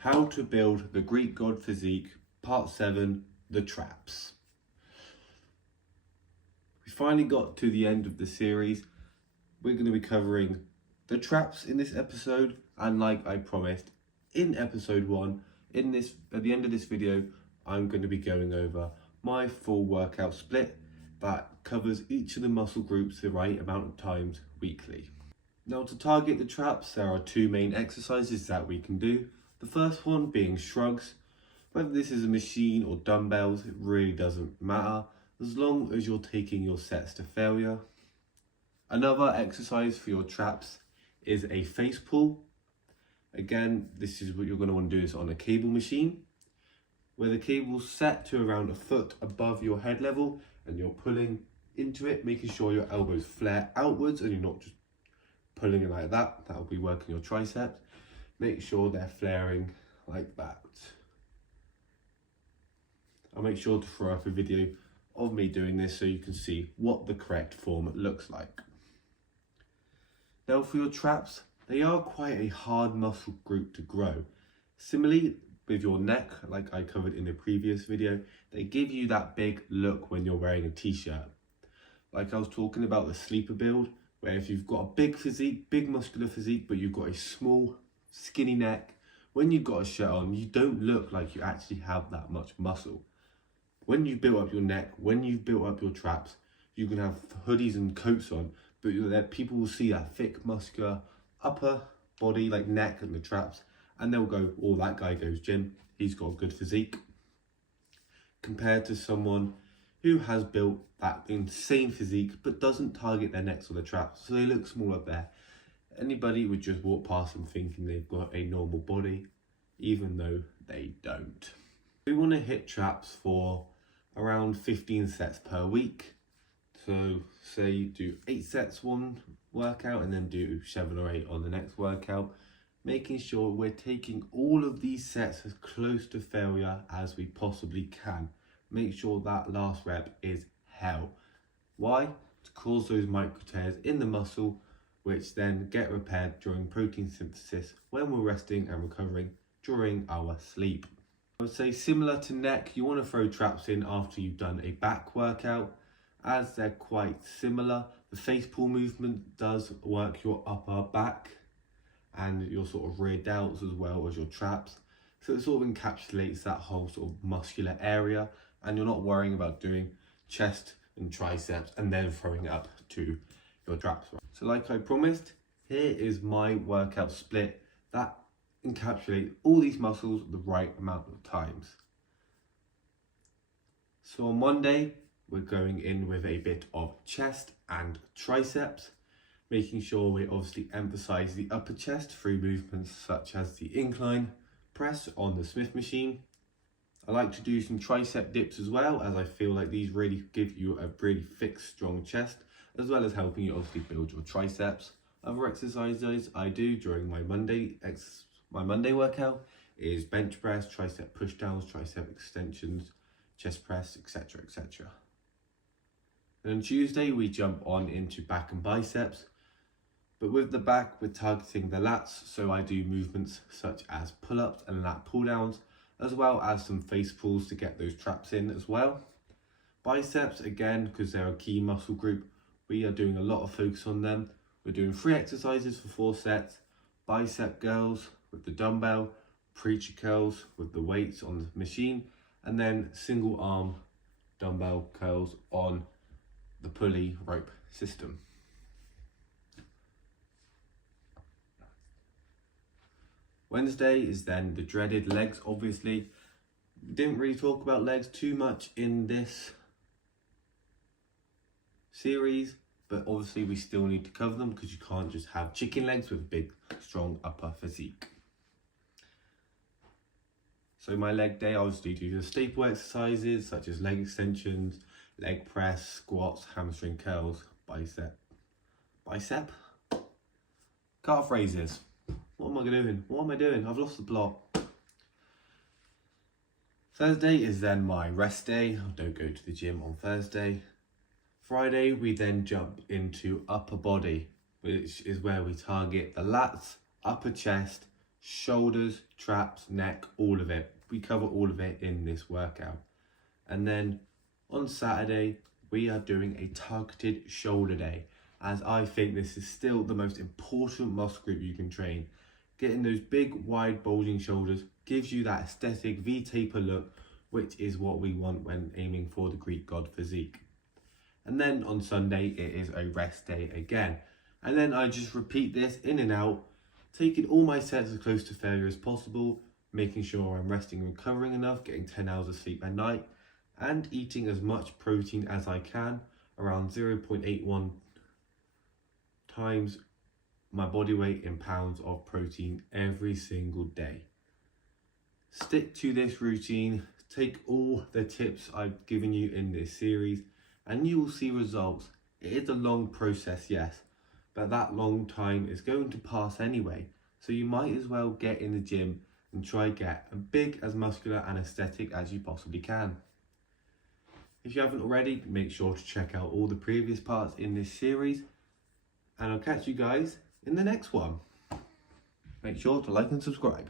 How to build the Greek god physique, part 7, the traps. We finally got to the end of the series. We're going to be covering the traps in this episode, and like I promised in episode 1, at the end of this video, I'm going to be going over my full workout split that covers each of the muscle groups the right amount of times weekly. Now, to target the traps, there are 2 main exercises that we can do. The first one being shrugs. Whether this is a machine or dumbbells, it really doesn't matter, as long as you're taking your sets to failure. Another exercise for your traps is a face pull. Again, this is what you're going to want to do is on a cable machine, where the cable's set to around a foot above your head level and you're pulling into it, making sure your elbows flare outwards and you're not just pulling it like that. That'll be working your triceps. Make sure they're flaring like that. I'll make sure to throw up a video of me doing this so you can see what the correct form looks like. Now for your traps, they are quite a hard muscle group to grow. Similarly with your neck, like I covered in the previous video, they give you that big look when you're wearing a t-shirt. Like I was talking about the sleeper build, where if you've got a big physique, big muscular physique, but you've got a small skinny neck, when you've got a shirt on, you don't look like you actually have that much muscle. When you've built up your neck, when you've built up your traps, you can have hoodies and coats on, but people will see that thick, muscular upper body, like neck and the traps, and they'll go, oh, that guy goes gym, he's got a good physique. Compared to someone who has built that insane physique, but doesn't target their necks or their traps, so they look small up there. Anybody would just walk past them thinking they've got a normal body, even though they don't. We want to hit traps for around 15 sets per week. So say do 8 sets one workout and then do 7 or 8 on the next workout, making sure we're taking all of these sets as close to failure as we possibly can. Make sure that last rep is hell. Why? To cause those micro tears in the muscle, which then get repaired during protein synthesis when we're resting and recovering during our sleep. I would say similar to neck, you want to throw traps in after you've done a back workout, as they're quite similar. The face pull movement does work your upper back and your sort of rear delts as well as your traps. So it sort of encapsulates that whole sort of muscular area, and you're not worrying about doing chest and triceps and then throwing it up to your traps. So like I promised, here is my workout split that encapsulates all these muscles the right amount of times. So on Monday, we're going in with a bit of chest and triceps, making sure we obviously emphasize the upper chest through movements such as the incline press on the Smith machine. I like to do some tricep dips as well, as I feel like these really give you a really thick, strong chest, as well as helping you obviously build your triceps. Other exercises I do during my Monday workout is bench press, tricep pushdowns, tricep extensions, chest press, etc, etc. And on Tuesday we jump on into back and biceps, but with the back we're targeting the lats, so I do movements such as pull-ups and lat pull-downs, as well as some face pulls to get those traps in as well. Biceps, again, because they're a key muscle group, we are doing a lot of focus on them. We're doing 3 exercises for 4 sets, bicep curls with the dumbbell, preacher curls with the weights on the machine, and then single arm dumbbell curls on the pulley rope system. Wednesday is then the dreaded legs. Obviously, we didn't really talk about legs too much in this series, but obviously we still need to cover them because you can't just have chicken legs with a big, strong upper physique. So my leg day, I obviously do the staple exercises such as leg extensions, leg press, squats, hamstring curls, bicep, calf raises. What am I doing? What am I doing? I've lost the plot. Thursday is then my rest day. I don't go to the gym on Thursday. Friday, we then jump into upper body, which is where we target the lats, upper chest, shoulders, traps, neck, all of it. We cover all of it in this workout. And then on Saturday, we are doing a targeted shoulder day, as I think this is still the most important muscle group you can train. Getting those big, wide, bulging shoulders gives you that aesthetic V-taper look, which is what we want when aiming for the Greek god physique. And then on Sunday, it is a rest day again. And then I just repeat this in and out, taking all my sets as close to failure as possible, making sure I'm resting and recovering enough, getting 10 hours of sleep at night, and eating as much protein as I can, around 0.81 times my body weight in pounds of protein every single day. Stick to this routine, take all the tips I've given you in this series, and you will see results. It is a long process, yes, but that long time is going to pass anyway, so you might as well get in the gym and try get as big, as muscular and aesthetic as you possibly can. If you haven't already, make sure to check out all the previous parts in this series, and I'll catch you guys in the next one. Make sure to like and subscribe.